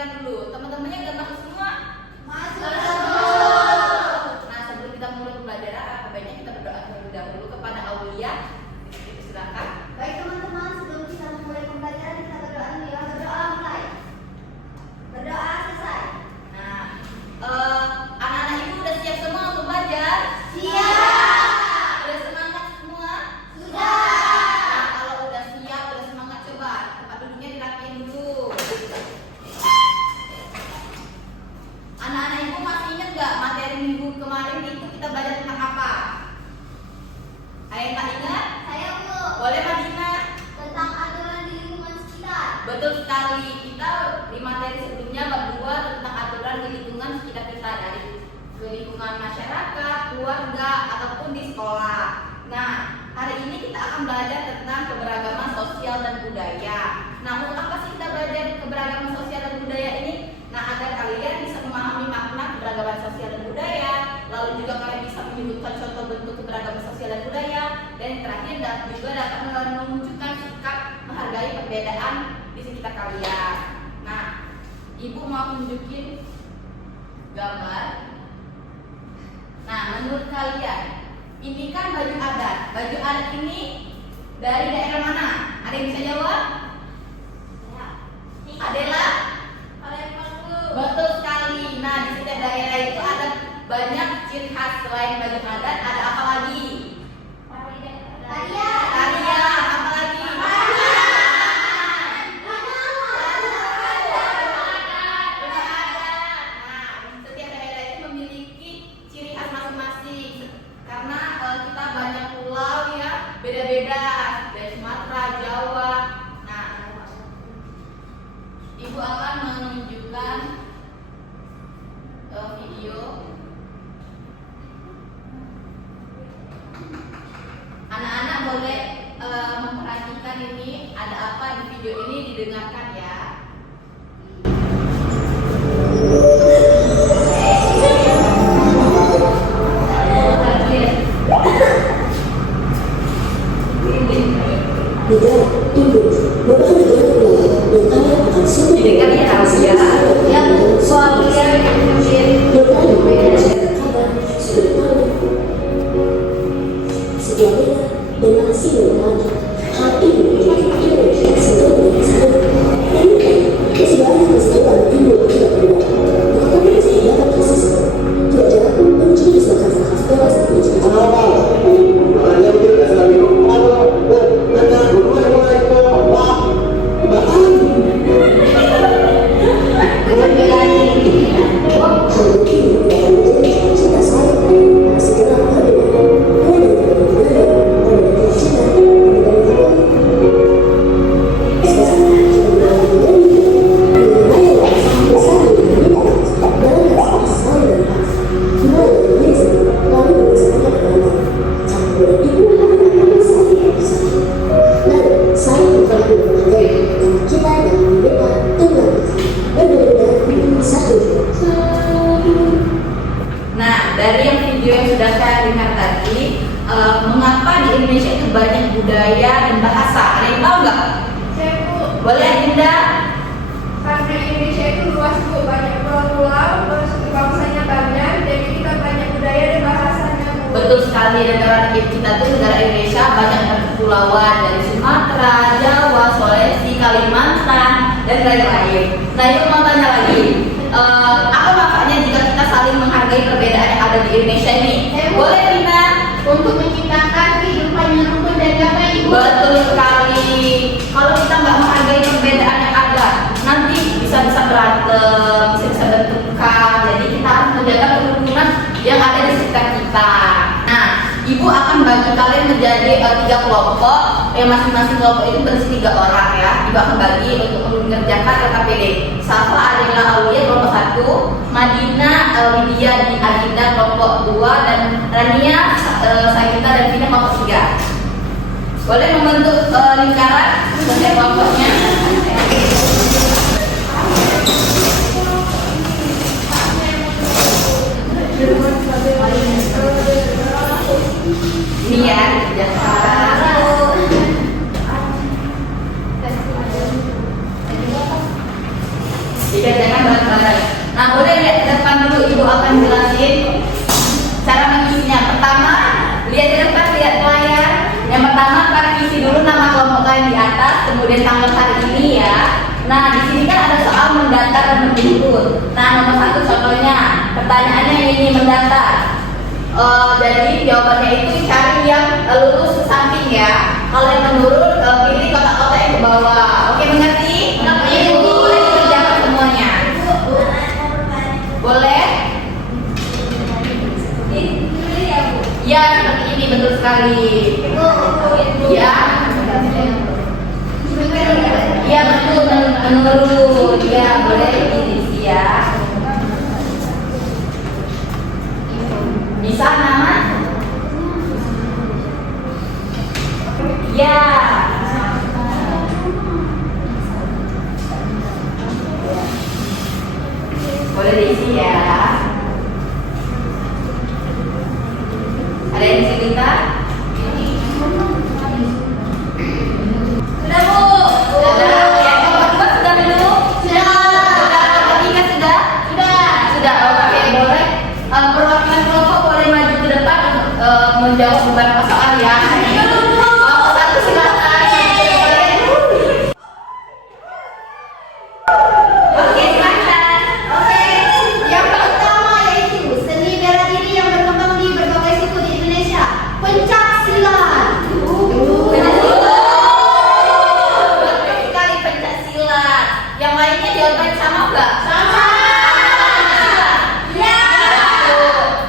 perkenalkan dulu. Teman-temannya udah masuk semua? Masuk. Nah, sebelum kita mulai pembelajaran, baiknya kita berdoa terlebih dahulu kepada Aulia. Silakan. Baik teman-teman, sebelum kita memulai pembelajaran kita berdoa dulu ya. Berdoa mulai. Berdoa selesai. Nah, anak-anak ibu udah siap semua untuk belajar? Siap. Udah semangat semua? Sudah. Nah, kalau udah siap, udah semangat, coba tempat duduknya dirapiin dulu. Anak-anak ibu masih ingat nggak materi minggu kemarin itu kita belajar tentang apa? Ada yang tak ingat? Saya Bu. Boleh Madina? Tentang aturan di lingkungan sekitar. Betul sekali. Kita di materi sebelumnya bab 2 tentang aturan di lingkungan sekitar kita, dari lingkungan masyarakat, keluarga, ataupun di sekolah. Nah, hari ini kita akan belajar tentang keberagaman sosial dan budaya. Nah, untuk apa sih kita belajar keberagaman sosial dan budaya ini? Nah, agar kalian bisa memahami makna keberagaman sosial dan budaya, lalu juga kalian bisa menyebutkan contoh bentuk keberagaman sosial dan budaya, dan yang terakhir juga dapat menunjukkan sikap menghargai perbedaan di sekitar kalian. Nah, Ibu mau tunjukin gambar. Nah, menurut kalian, ini kan baju adat. Baju adat ini dari daerah mana? Ada yang bisa jawab? Adela? Betul sekali. Nah, di setiap daerah itu ada banyak ciri khas. Selain baju adat, ada apa lagi? Tarian. Tarian, apa lagi? Setiap daerah itu memiliki ciri khas masing-masing. Karena kita banyak pulau ya, beda-beda dari Sumatera, Jawa. Nah, Ibu akan menunjukkan video. Anak-anak boleh memperhatikan ini ada apa di video ini, didengarkan ya. Didengar ya Aulia. Ya, soalnya Nah, dari yang video yang sudah saya dengar tadi, mengapa di Indonesia itu banyak budaya dan bahasa? Ada yang tahu nggak? Saya Bu, Boleh Dinda? karena Indonesia itu luas Bu, banyak pulau-pulau, terus bangsanya banyak, jadi kita banyak budaya dan bahasanya Bu. Betul sekali, negara kita tuh negara Indonesia banyak kepulauan dari Sumatera, Jawa, Sulawesi, Kalimantan, dan lain-lain. Nah, itu mau tanya lagi, apa makanya jika kita saling menghargai perbedaan yang ada di Indonesia ini? Boleh Rina? untuk menciptakan kehidupan yang rukun dan damai. Betul sekali. Kalau kita nggak menghargai perbedaan yang ada, nanti bisa berantem, bisa bentukan. Jadi kita harus menjaga kerukunan yang ada di sekitar kita. Nah, Ibu akan bagi kalian menjadi 3 kelompok. Masing-masing kelompok itu berisi 3 orang ya. Ibu akan bagi untuk mengerjakan LKPD. Safa adalah Aulia kelompok 1, Madina, Lydia, Adinda kelompok 2, dan Rania, Sagita, dan Vina kelompok 3. Boleh membentuk lingkaran setiap kelompoknya. Ini ya, jangan. Tidak jangan gambaran. Nah, boleh lihat ke depan dulu, Ibu akan jelasin cara mengisinya. Pertama, lihat ke depan, lihat ke layar. Yang pertama, kalian isi dulu nama kelompok kalian di atas, kemudian tanggal hari ini ya. Nah, di sini kan ada soal mendaftar dan menjemput. Nah, nomor 1 contohnya, pertanyaannya ini mendaftar. Jadi jawabannya itu cari yang lurus ke samping ya. Kalau yang menurun, pilih kotak-kotak yang ke bawah. Oke, mengerti? Ibu boleh dikerjakan semuanya. Boleh? Ya, seperti ini betul sekali. Ya. Ya betul, menurun. Ya, boleh diisi ya. Bisa nama? Ya. Boleh diisi ya. Ada yang cerita? Sudah Bu? Sudah. Yang kedua sudah dulu? Sudah. Yang ketiga sudah? Sudah. Oke, boleh. Perwakilan kelompok boleh maju ke depan untuk menjawab beberapa soal ya. Kelompok 1 silakan. Oke, silakan. Oke, yang pertama yaitu seni bela diri yang berkembang di berbagai suku di Indonesia. Pencak silat. Betul sekali, pencak silat. Yang lainnya jawabannya sama enggak? Sama. Ya.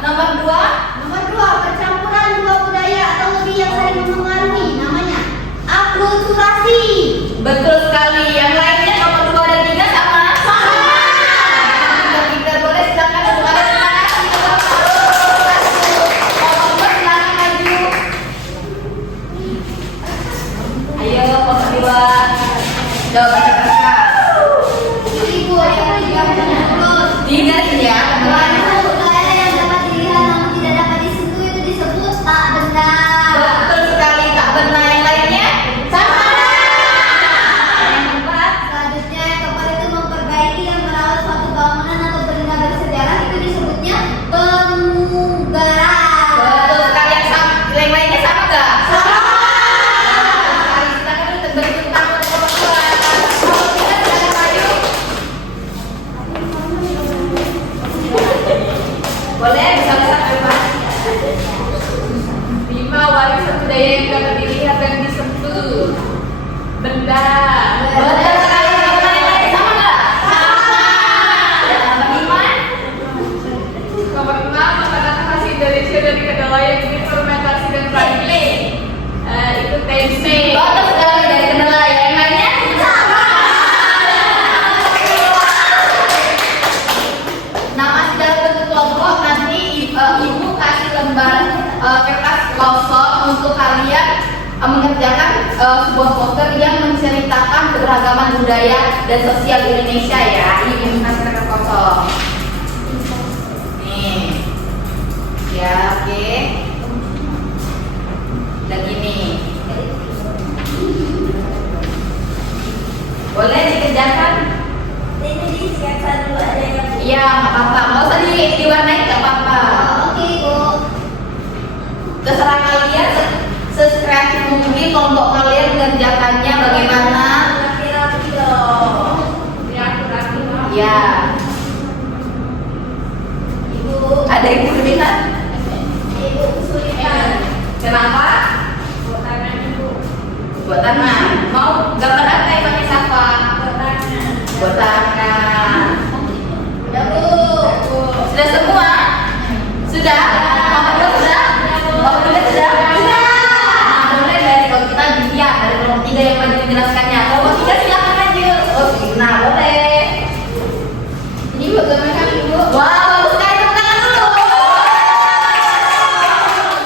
Nomor 2. Nomor 2, percampuran dua budaya atau lebih yang saling memengaruhi, namanya akulturasi. Betul sekali. Yang lainnya nomor 2 dan 3 sama? Sama. Nomor 3 boleh silakan untuk ada terima kasih. Nomor 2 silakan maju. Ayo nomor 2. Jawabannya berapa? Ibu yang tiga terus. 3 ya. Suatu budaya yang dapat dilihat namun tidak dapat disentuh itu disebut tak benar. Betul sekali, tak benar. Yang lainnya? Sama. Yang keempat. Selanjutnya yang keempat itu memperbaiki dan merawat suatu bangunan atau benda bersejarah itu disebutnya pemugaran. Betul sekali. Yang lainnya sama enggak? Sama. Silakan untuk berbentuk tangan nomor 2. Nomor 3 silakan maju. Boleh bisa-bisa bebas. 5 warisan budaya yang dapat dilihat dan disentuh. Benda. Betul sekali. Yang lain sama enggak? Sama. Nomor 5. Nomor 6, makanan khas Indonesia dari kedelai yang difermentasi dan daging. Itu tempe. Betul sekali, dari kedelai. Yang lainnya? Sama. Nama dalam bentuk kelompok nanti ibu kasih lembar kertas kosong untuk kalian mengerjakan sebuah poster yang menceritakan keberagaman budaya dan sosial Indonesia ya. Ini kasih kertas kosong. Nih. Ya, oke. Dan ini. Boleh dikerjakan? Ini di sketsa dulu ada yang. Iya, nggak apa-apa. Nggak usah diwarnai, nggak apa-apa. Oke, Bu. Terserah kalian sekreatif mungkin kelompok kalian mengerjakannya bagaimana. Rapi-rapi dong. Ya, Ibu, ada yang kesulitan? Ibu kesulitan. Kenapa? Buat tangan Ibu. Buat tangan. Mau gambar apa yang pakai Safa? Buat tangan. Buat tangan. Udah, Bu. Sudah semua? Sudah? Nomor 2 sudah? Nomor 3 sudah? Sudah. Nah, mulai dari kalau kita dilihat dari nomor 3 yang maju menjelaskannya. Nomor 3 silakan maju. Oh, nah boleh. Ini bagaimana Ibu? Wow, bagus sekali, tepuk tangan dulu.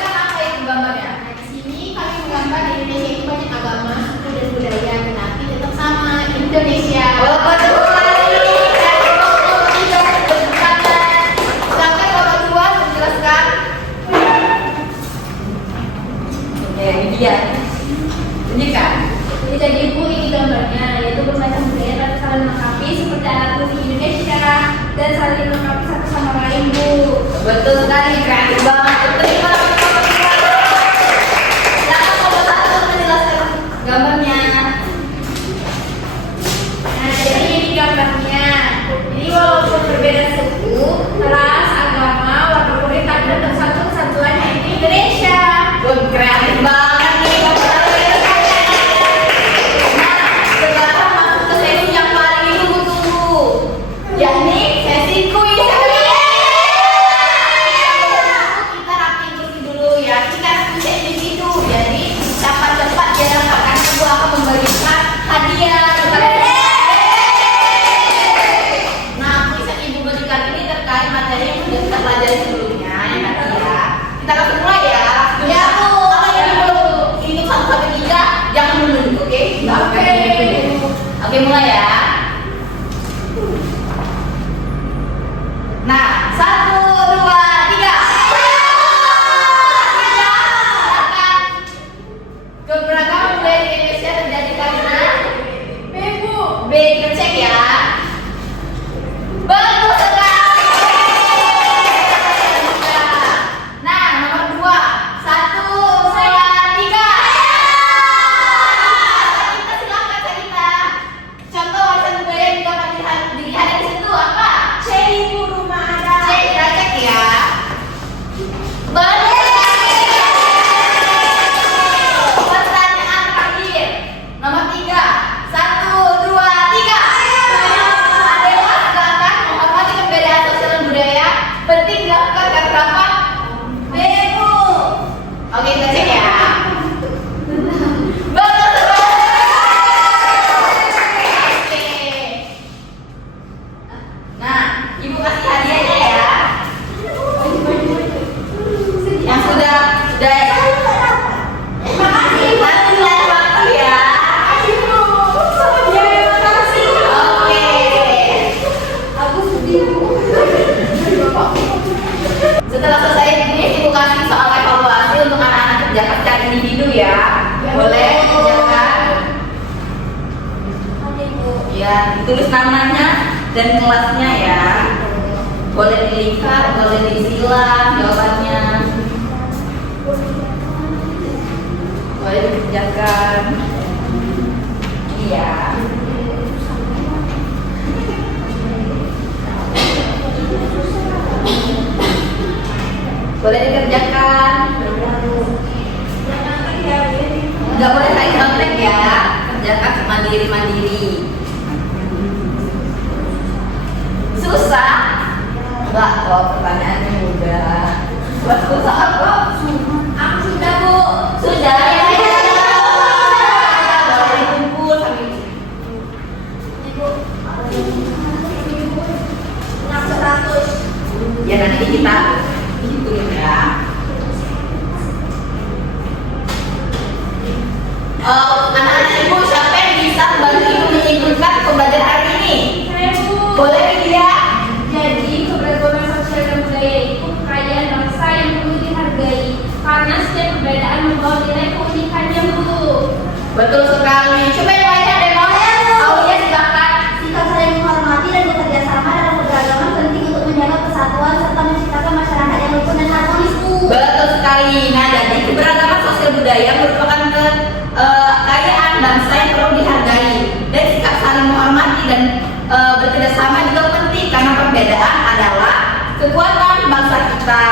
Kan apa itu gambarnya? Nah, di sini kami menggambar di Indonesia itu banyak agama, suku dan budaya, tapi tetap sama Indonesia. Oh, betul sekali. Dari nomor 3 bertepuk tangan. Silakan nomor 2 menjelaskan. Oke, ini dia. Tunjukkan. Ini jadi Bu, ini gambarnya, yaitu bermacam budaya tapi saling melengkapi seperti alat musik Indonesia. dan saling melengkapi satu sama lain, Bu. Betul sekali, kreatif banget. Terima kasih. Silakan nomor satu menjelaskan gambarnya. Nah, jadi ini gambarnya. Jadi walaupun berbeda suku, ras, agama, warna kulit, tapi tetap satu kesatuan yaitu Indonesia. Kreatif banget nih gambarnya. Nah, sekarang masuk ke sesi yang paling ditunggu-tunggu, yakni sesi kuis. Kita rapiin kursi dulu ya. Kita kuis individu. Jadi cepat-cepat ya, karena Ibu akan memberikan hadiah kepada. Nah, kuis yang Ibu berikan ini terkait materi yang sudah kita pelajari sebelumnya ya nanti ya. Kita langsung mulai ya. Ya, Bu. Kalau yang belum hitung 1 sampai 3 jangan menunduk, oke? Oke. Oke, mulai ya. Nah, 1, 2, 3. Silakan. Keberagaman budaya di Indonesia terjadi karena B, Bu. B, kita cek ya. Betul sekali. Nah, nomor 2. 1, 2, 3. Kita silakan Sakita. Contoh warisan budaya yang dapat dilihat dari situ apa? C, Bu, rumah adat. C, kita cek ya. Betul sekali. Pertanyaan terakhir. Nomor 3. 1, 2, 3. Dewa juga akan menghormati perbedaan sosial dan budaya. Penting dilakukan karena berapa? B, Bu. Oke, kita cek ya. Betul sekali. Oke. Nah, Ibu kasih hadiahnya ya. Yang sudah. Terima kasih. Nanti lain waktu ya. Oke. Aku sedih, Bu. Setelah selesai ini, Ibu kasih soal evaluasi untuk anak-anak kerja individu ya. Boleh kerjakan. Oke, Bu. Ya, ditulis namanya dan kelasnya ya. Boleh dilihat, boleh disilang jawabannya. Boleh dikerjakan. Iya. Boleh dikerjakan. Nggak boleh saling kontak ya. Kerjakan mandiri-mandiri. Susah? Enggak kok, pertanyaannya mudah. Buat susah apa? Aku sudah, Bu. Sudah ya. Boleh kumpul sambil Nak 100. ya nanti kita hitung ya. Anak-anak Ibu siapa yang bisa membantu Ibu menyimpulkan pembelajaran hari ini? Saya, Bu. Boleh ya? Jadi, keberagaman sosial dan budaya itu kekayaan bangsa yang perlu dihargai karena setiap perbedaan membawa nilai keunikannya, Bu. Betul sekali. Coba yang lainnya ada yang mau? Aulia silakan. Sikap saling menghormati dan bekerja sama dalam keberagaman penting untuk menjaga persatuan serta menciptakan masyarakat yang rukun dan harmonis, Bu. Betul sekali. Nah, jadi keberagaman sosial budaya merupakan kekayaan bangsa yang perlu dihargai dan sikap saling menghormati dan bekerjasama juga penting karena perbedaan adalah kekuatan bangsa kita.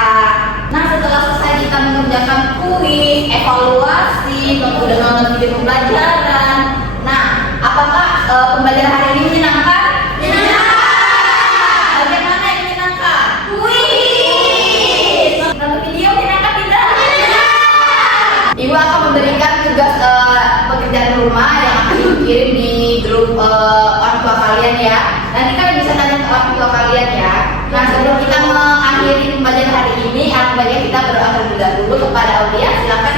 Nah, setelah selesai kita mengerjakan kuis, evaluasi, kemudian nonton video pembelajaran. Nah, apakah pembelajaran hari ini menyenangkan? Menyenangkan. Bagaimana yang menyenangkan? Kuis. Nonton video menyenangkan tidak? Ibu akan memberikan tugas pekerjaan rumah yang akan dikirim di grup orang tua kalian ya. Nanti kalian bisa tanya ke orang tua kalian ya. Nah, sebelum kita mengakhiri pembelajaran hari ini, aku kita berdoa terlebih dahulu kepada Aulia. Silakan